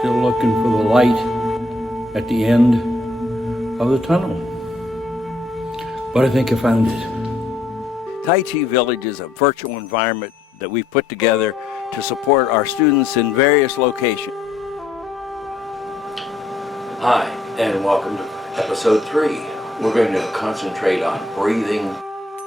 Still looking for the light at the end of the tunnel. But I think I found it. Tai Chi Village is a virtual environment that we've put together to support our students in various locations. Hi, and welcome to episode 3. We're going to concentrate on breathing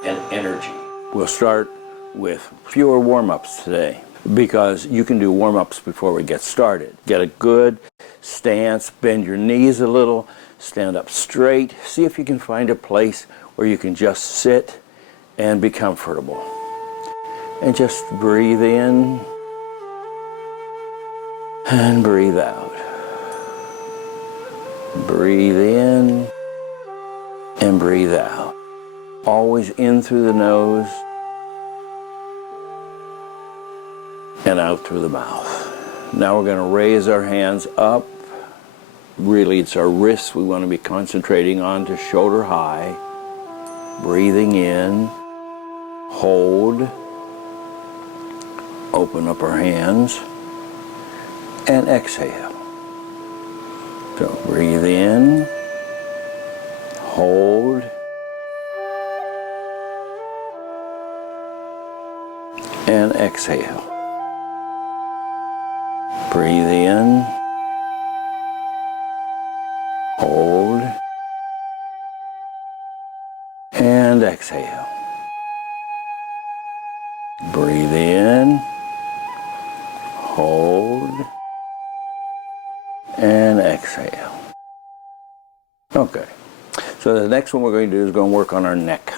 and energy. We'll start with fewer warm-ups today, because you can do warm-ups before we get started. Get a good stance, bend your knees a little, stand up straight. See if you can find a place where you can just sit and be comfortable. And just breathe in and breathe out. Breathe in and breathe out. Always in through the nose and out through the mouth. Now we're going to raise our hands up. Really, it's our wrists we want to be concentrating on to shoulder high. Breathing in, hold, open up our hands, and exhale. So breathe in, hold, and exhale. Breathe in, hold, and exhale. Breathe in, hold, and exhale. Okay, so the next one we're going to do is going to work on our neck.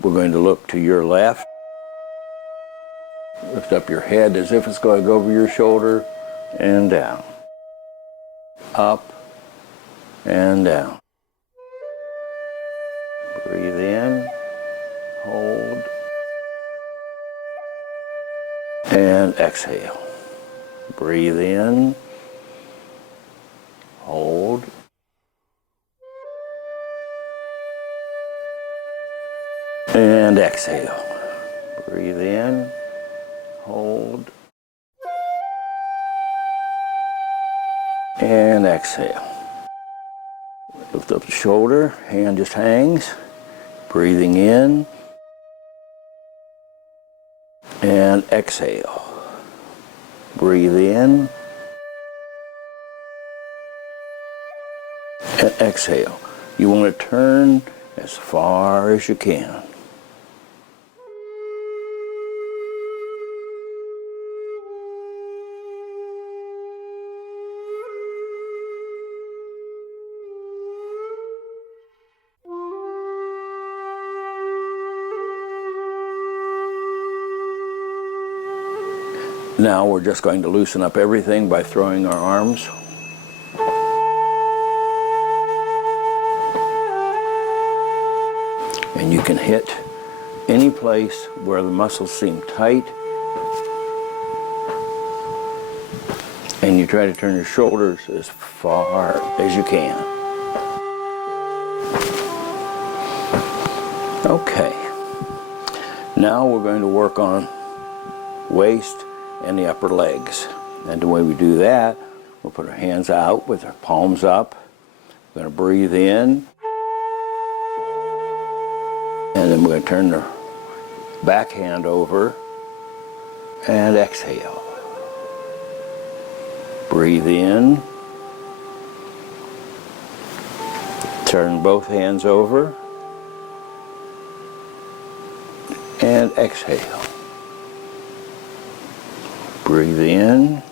We're going to look to your left. Lift up your head as if it's going to go over your shoulder and down. Up and down. Breathe in, hold, and exhale. Breathe in, hold, and exhale. Breathe in, hold, and exhale. Lift up the shoulder, hand just hangs. Breathing in, and exhale. Breathe in, and exhale. You want to turn as far as you can. Now we're just going to loosen up everything by throwing our arms. And you can hit any place where the muscles seem tight. And you try to turn your shoulders as far as you can. Okay. Now we're going to work on waist and the upper legs. And the way we do that, we'll put our hands out with our palms up. We're going to breathe in. And then we're going to turn the back hand over and exhale. Breathe in. Turn both hands over and exhale. Breathe in.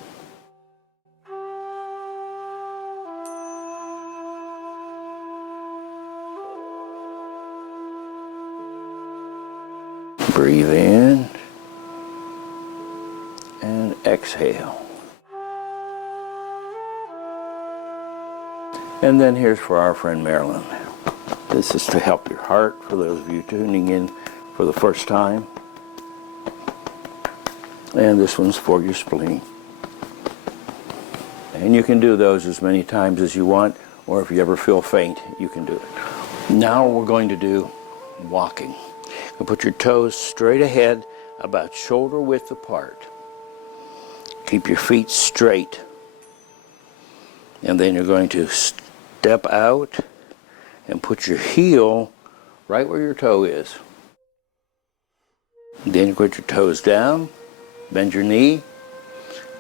Breathe in. And exhale. And then here's for our friend Marilyn. This is to help your heart, for those of you tuning in for the first time. And this one's for your spleen. And you can do those as many times as you want, or if you ever feel faint, you can do it. Now we're going to do walking. You put your toes straight ahead, about shoulder width apart. Keep your feet straight. And then you're going to step out and put your heel right where your toe is. Then you put your toes down, bend your knee,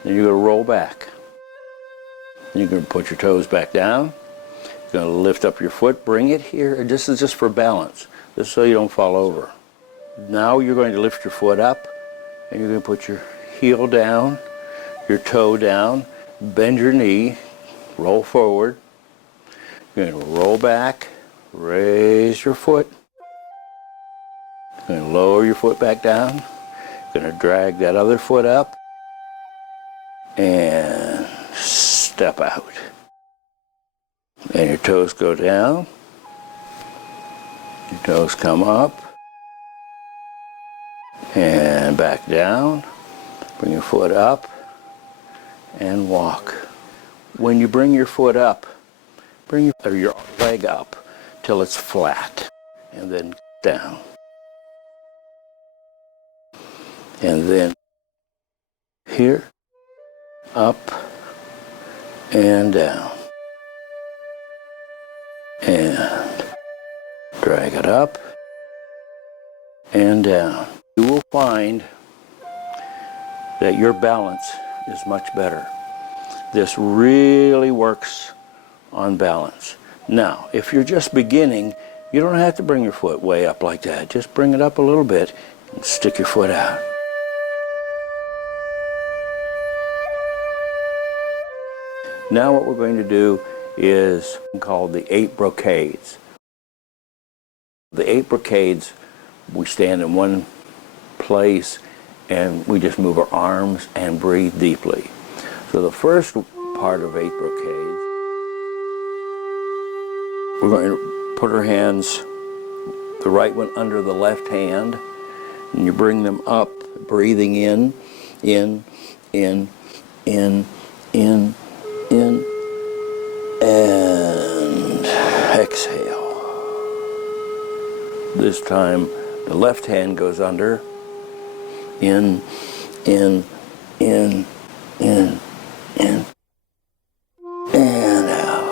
then you're going to roll back. Then you're going to put your toes back down. You're going to lift up your foot, bring it here. This is just for balance, just so you don't fall over. Now you're going to lift your foot up, and you're going to put your heel down, your toe down, bend your knee, roll forward. You're going to roll back, raise your foot. You're going to lower your foot back down. You're going to drag that other foot up and step out. And your toes go down. Your toes come up and back down. Bring your foot up and walk. When you bring your foot up, bring your leg up till it's flat, and then down. And then here, up and down. And drag it up and down. You will find that your balance is much better. This really works on balance. Now, if you're just beginning, you don't have to bring your foot way up like that. Just bring it up a little bit and stick your foot out. Now what we're going to do is called the 8 Brocades. The 8 Brocades, we stand in one place and we just move our arms and breathe deeply. So the first part of 8 Brocades, we're going to put our hands, the right one under the left hand, and you bring them up, breathing in, and exhale. This time the left hand goes under, in, and out.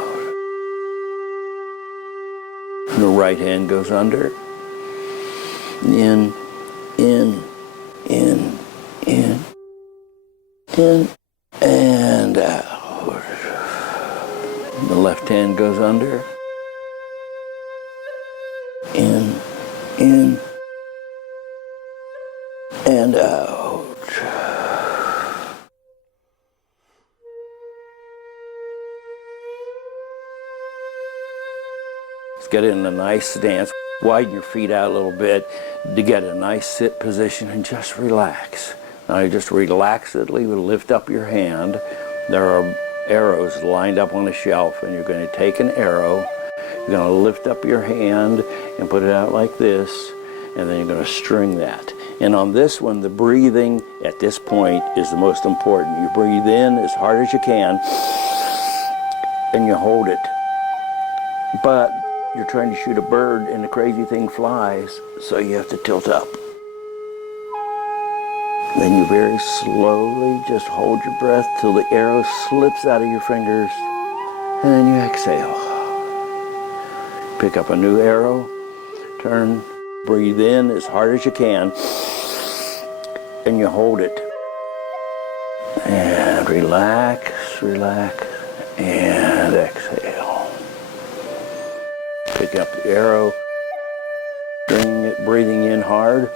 The right hand goes under, in, and out. The left hand goes under, in, and out. Let's get in a nice stance. Widen your feet out a little bit to get a nice sit position and just relax. Now you just relaxedly lift up your hand. There are arrows lined up on a shelf, and you're going to take an arrow, you're going to lift up your hand and put it out like this, and then you're going to string that. And on this one, the breathing at this point is the most important. You breathe in as hard as you can, and you hold it. But you're trying to shoot a bird, and the crazy thing flies, so you have to tilt up. Then you very slowly just hold your breath till the arrow slips out of your fingers, and then you exhale. Pick up a new arrow, turn, breathe in as hard as you can, and you hold it. And relax, and exhale. Pick up the arrow, string it, breathing in hard.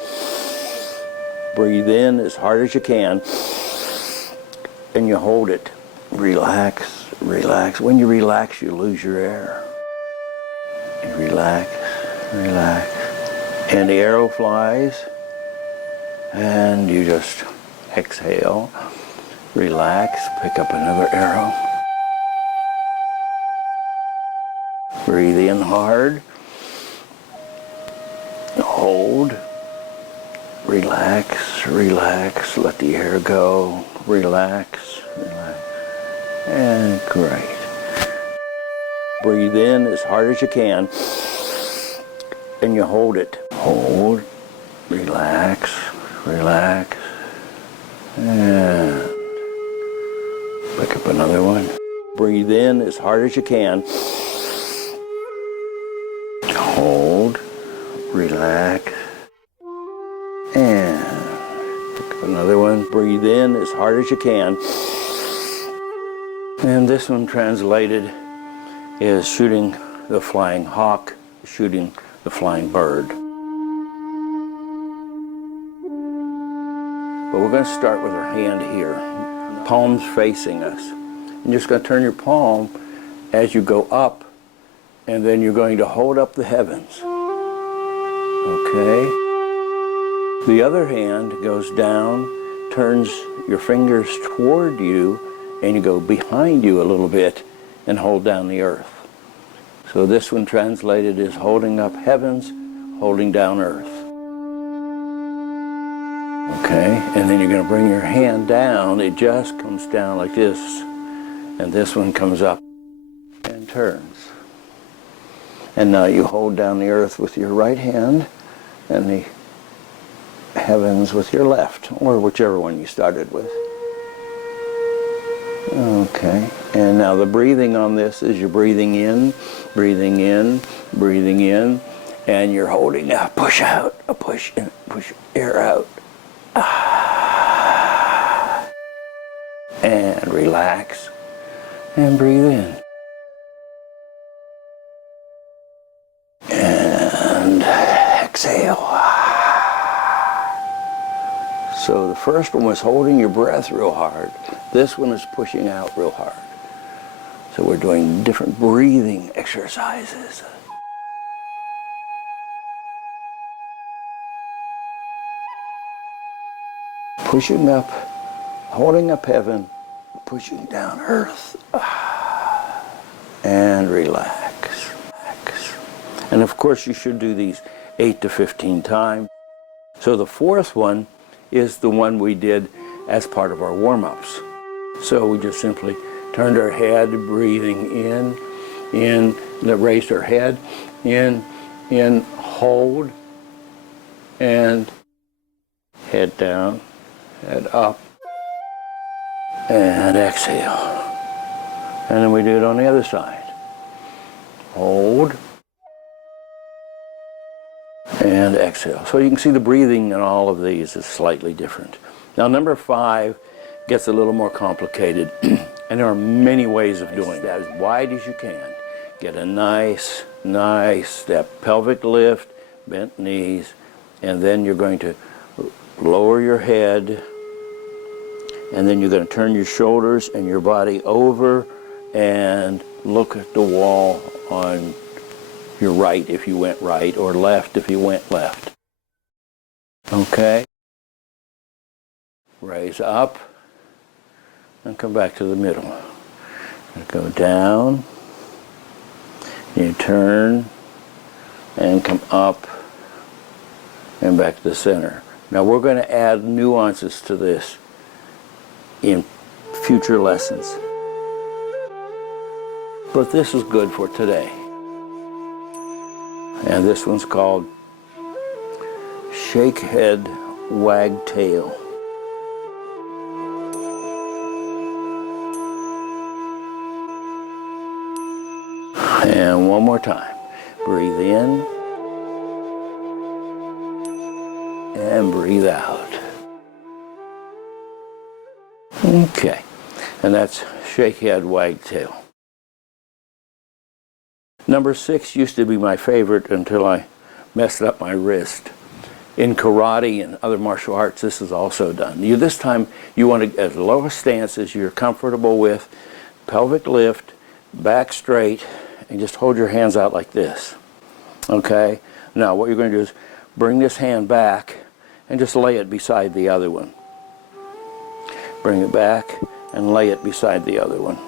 Breathe in as hard as you can, and you hold it. Relax. When you relax, you lose your air. You relax. And the arrow flies, and you just exhale, relax, pick up another arrow. Breathe in hard, hold. Relax, let the air go, relax, and great. Breathe in as hard as you can, and you hold it. Hold, relax, and pick up another one. breathe in as hard as you can. Hold, relax, and another one. Breathe in as hard as you can. And this one translated is shooting the flying hawk, shooting the flying bird. But we're going to start with our hand here, palms facing us. You're just going to turn your palm as you go up, and then you're going to hold up the heavens. Okay? The other hand goes down, turns your fingers toward you, and you go behind you a little bit and hold down the earth. So this one translated is holding up heavens, holding down earth. Okay, and then you're going to bring your hand down. It just comes down like this. And this one comes up and turns. And now you hold down the earth with your right hand and the heavens with your left, or whichever one you started with. Okay, and now the breathing on this is you're breathing in, breathing in, breathing in, and you're holding a push out, a push in, push air out. And relax and breathe in. And exhale. So the first one was holding your breath real hard. This one is pushing out real hard. So we're doing different breathing exercises. Pushing up, holding up heaven, pushing down earth. And relax. And of course you should do these 8 to 15 times. So the fourth one is the one we did as part of our warm-ups. So we just simply turned our head, breathing in, raised our head, in, hold, and head down, head up, and exhale. And then we do it on the other side. Hold, and exhale. So you can see the breathing in all of these is slightly different. Now number 5 gets a little more complicated, and there are many ways of doing that. As wide as you can. Get a nice step. Pelvic lift, bent knees, and then you're going to lower your head, and then you're going to turn your shoulders and your body over and look at the wall on your right if you went right, or left if you went left. Okay? Raise up and come back to the middle. Go down, you turn and come up and back to the center. Now we're going to add nuances to this in future lessons. But this is good for today. And this one's called Shake Head, Wag Tail. And one more time. Breathe in and breathe out. Okay, and that's shake head, wag tail. Number 6 used to be my favorite until I messed up my wrist. In karate and other martial arts, this is also done. This time you want to get the lowest stance as you're comfortable with, pelvic lift, back straight, and just hold your hands out like this. Okay? Now what you're going to do is bring this hand back and just lay it beside the other one. Bring it back and lay it beside the other one.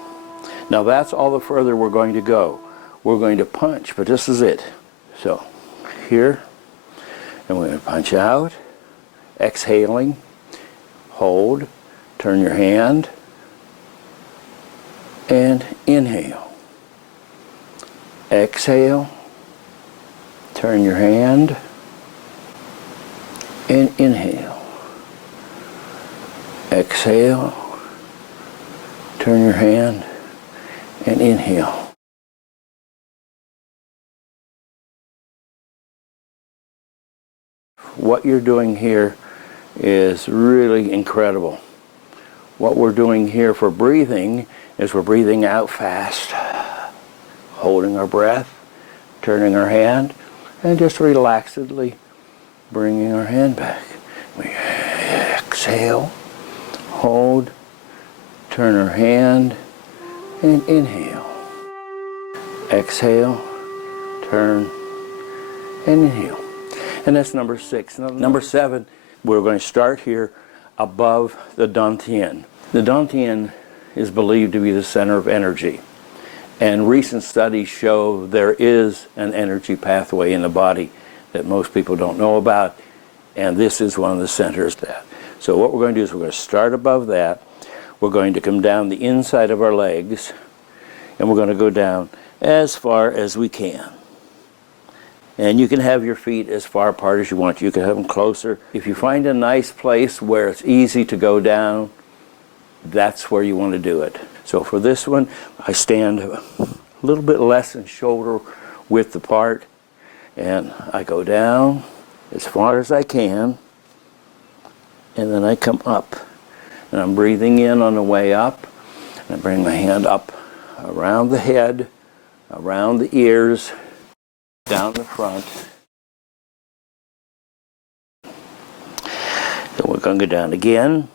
Now that's all the further we're going to go. We're going to punch, but this is it. So here, and we're going to punch out, exhaling, hold, turn your hand, and inhale. Exhale, turn your hand, and inhale. Exhale, turn your hand, and inhale. What you're doing here is really incredible. What we're doing here for breathing is we're breathing out fast, holding our breath, turning our hand, and just relaxedly bringing our hand back. We exhale, hold, turn our hand, and inhale. Exhale, turn, and inhale. And that's number 6. Number 7, we're going to start here above the dantian. The dantian is believed to be the center of energy. And recent studies show there is an energy pathway in the body that most people don't know about. And this is one of the centers of that. So what we're going to do is we're going to start above that. We're going to come down the inside of our legs. And we're going to go down as far as we can. And you can have your feet as far apart as you want. You can have them closer. If you find a nice place where it's easy to go down, that's where you want to do it. So for this one, I stand a little bit less than shoulder width apart, and I go down as far as I can, and then I come up. And I'm breathing in on the way up, and I bring my hand up around the head, around the ears, down the front. So we're going to go down again.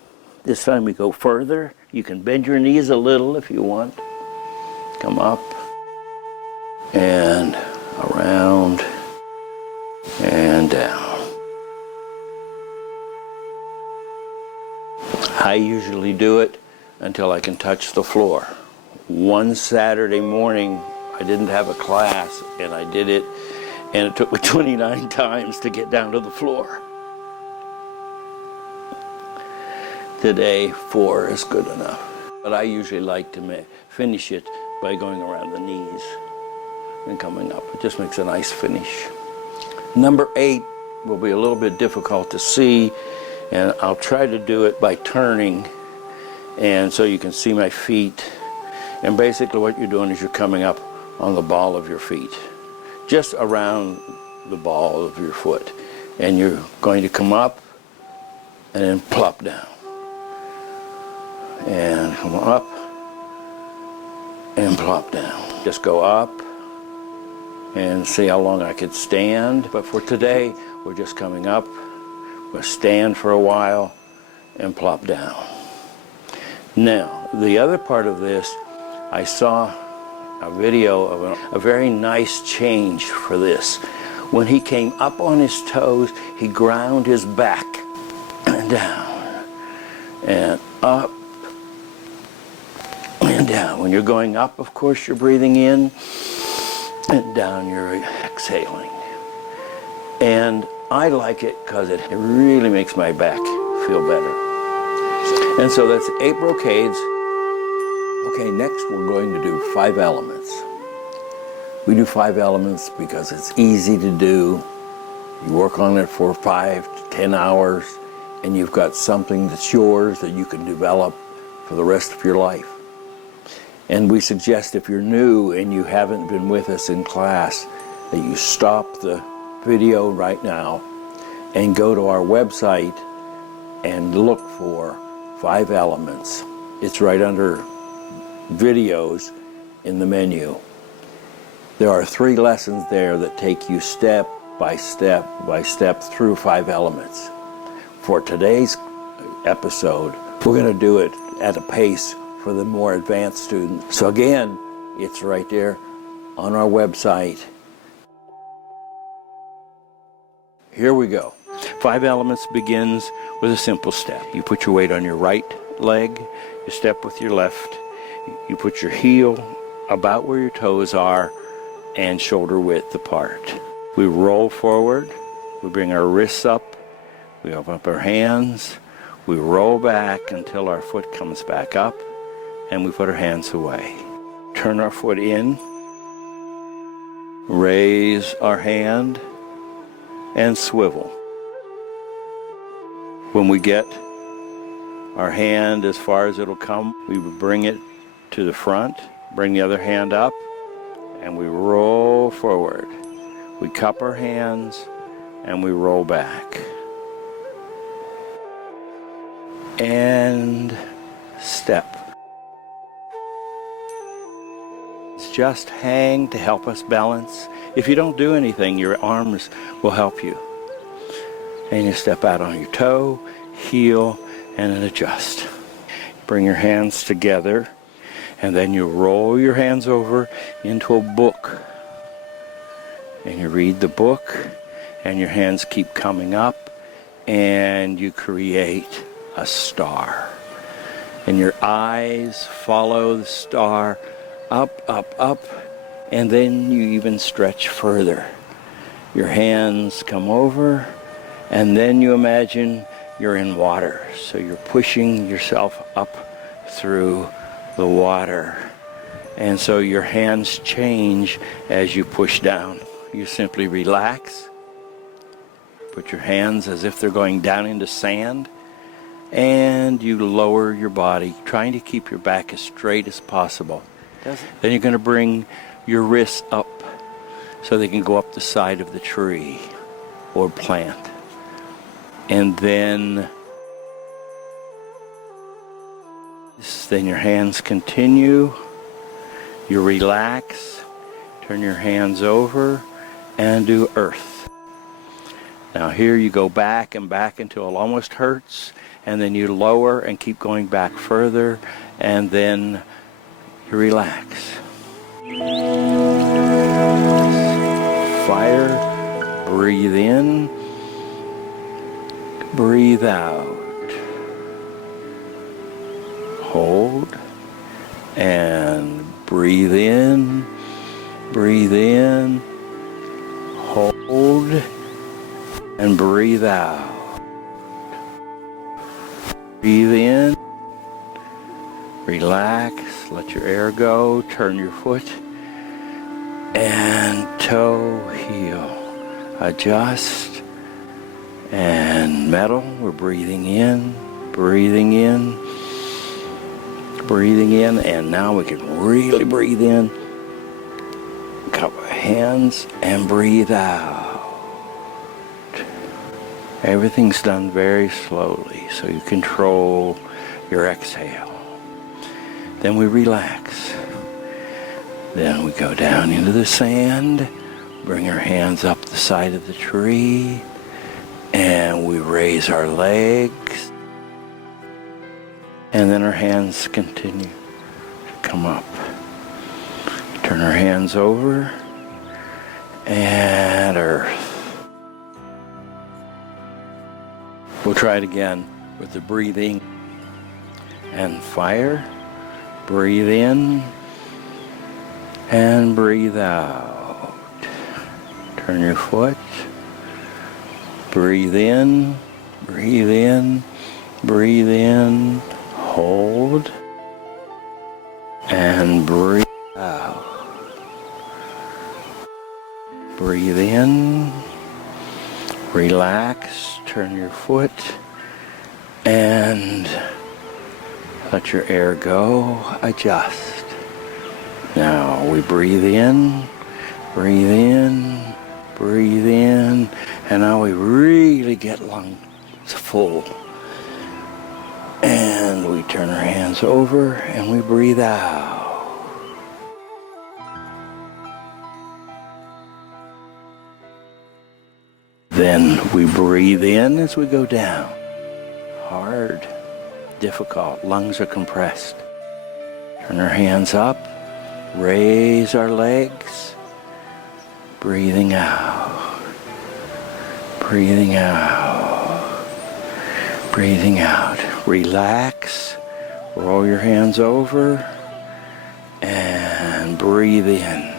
This time we go further. You can bend your knees a little if you want. Come up and around and down. I usually do it until I can touch the floor. One Saturday morning, I didn't have a class, and I did it, and it took me 29 times to get down to the floor. Today, 4 is good enough. But I usually like to finish it by going around the knees and coming up. It just makes a nice finish. Number 8 will be a little bit difficult to see, and I'll try to do it by turning, and so you can see my feet. And basically what you're doing is you're coming up on the ball of your feet, just around the ball of your foot. And you're going to come up and then plop down. And come up and plop down. Just go up and see how long I could stand. But for today, we're just coming up. We'll stand for a while and plop down. Now, the other part of this, I saw a video of a very nice change for this. When he came up on his toes, he ground his back and down and up and down. When you're going up, of course, you're breathing in, and down you're exhaling. And I like it because it really makes my back feel better. And so that's 8 brocades. Okay, next we're going to do 5 elements. We do 5 elements because it's easy to do. You work on it for 5 to 10 hours, and you've got something that's yours that you can develop for the rest of your life. And we suggest if you're new and you haven't been with us in class, that you stop the video right now and go to our website and look for 5 elements. It's right under videos in the menu. There are 3 lessons there that take you step by step by step through 5 elements. For today's episode, we're going to do it at a pace for the more advanced students. So again, it's right there on our website. Here we go. 5 elements begins with a simple step. You put your weight on your right leg, you step with your left, you put your heel about where your toes are and shoulder width apart. We roll forward, we bring our wrists up, we open up our hands, we roll back until our foot comes back up, and we put our hands away. Turn our foot in, raise our hand, and swivel. When we get our hand as far as it'll come, we would bring it to the front, Bring the other hand up, and we roll forward. We cup our hands, and we roll back. And step. Just hang to help us balance. If you don't do anything, your arms will help you. And you step out on your toe, heel, and then adjust. Bring your hands together, and then you roll your hands over into a book. And you read the book, and your hands keep coming up, and you create a star. And your eyes follow the star up, up, up, and then you even stretch further. Your hands come over, and then you imagine you're in water. So you're pushing yourself up through the water. And so your hands change as you push down. You simply relax. Put your hands as if they're going down into sand. And you lower your body, trying to keep your back as straight as possible. Then you're going to bring your wrists up so they can go up the side of the tree or plant. And then your hands continue. You relax, turn your hands over, and do earth. Now here you go back and back until it almost hurts, and then you lower and keep going back further, and then you relax. Fire, breathe in, breathe out. Hold, and breathe in, hold, and breathe out. Breathe in, relax, let your air go, turn your foot, and toe, heel, adjust, and metal. We're breathing in, and now we can really breathe in. Cup our hands and breathe out. Everything's done very slowly, so you control your exhale. Then we relax. Then we go down into the sand, bring our hands up the side of the tree, and we raise our legs. And then our hands continue to come up. Turn our hands over, and earth. We'll try it again with the breathing and fire. Breathe in and breathe out. Turn your foot. Breathe in, hold, and breathe out. Breathe in, relax, turn your foot, and let your air go, adjust. Now we breathe in, and now we really get lungs full. And we turn our hands over and we breathe out. Then we breathe in as we go down. Hard, difficult, lungs are compressed. Turn our hands up, raise our legs, breathing out, breathing out, breathing out. Relax, roll your hands over, and breathe in.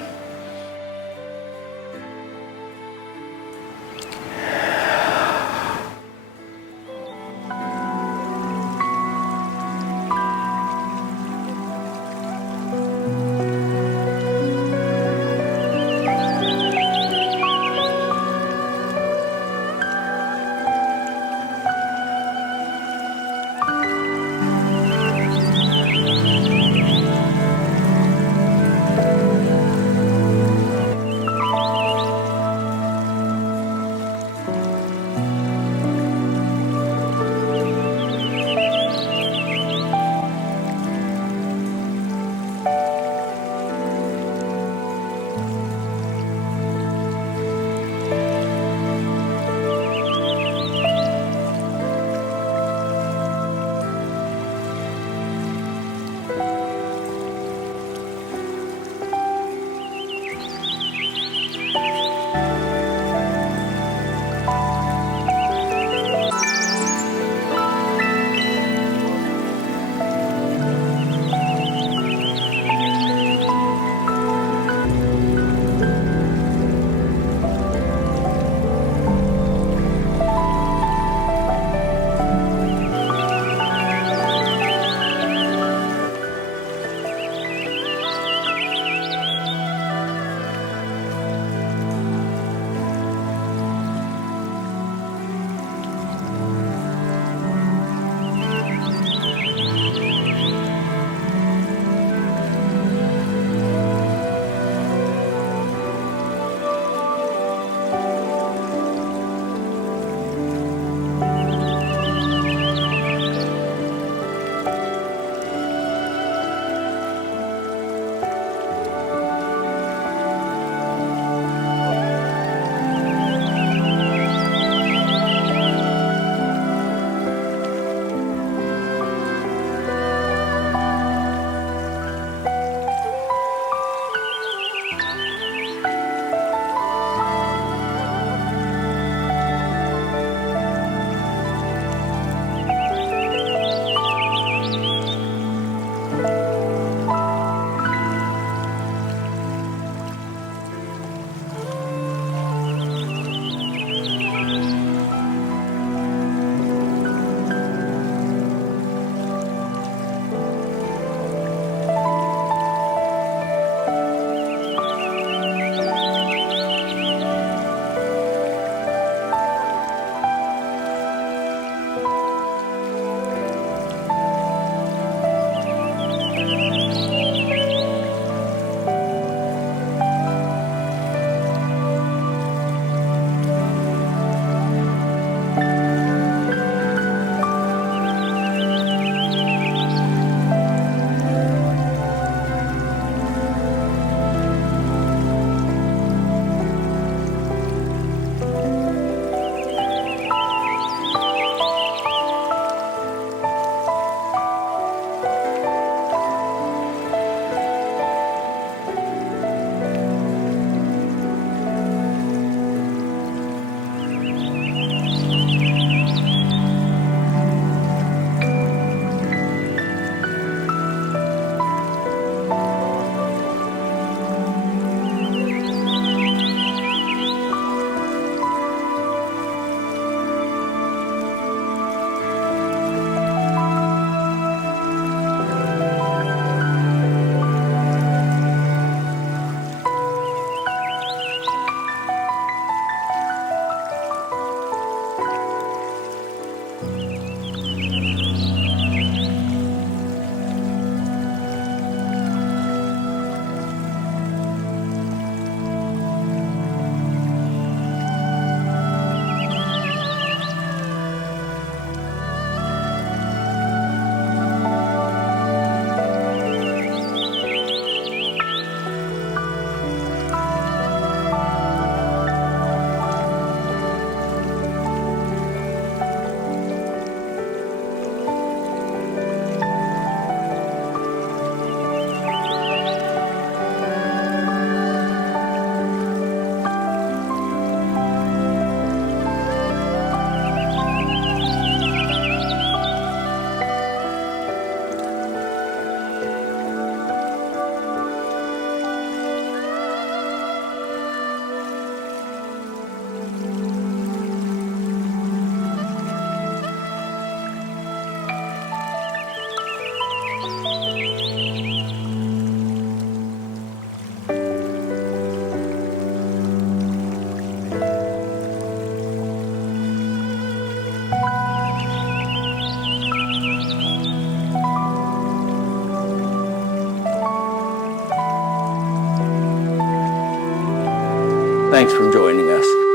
Thanks for joining us.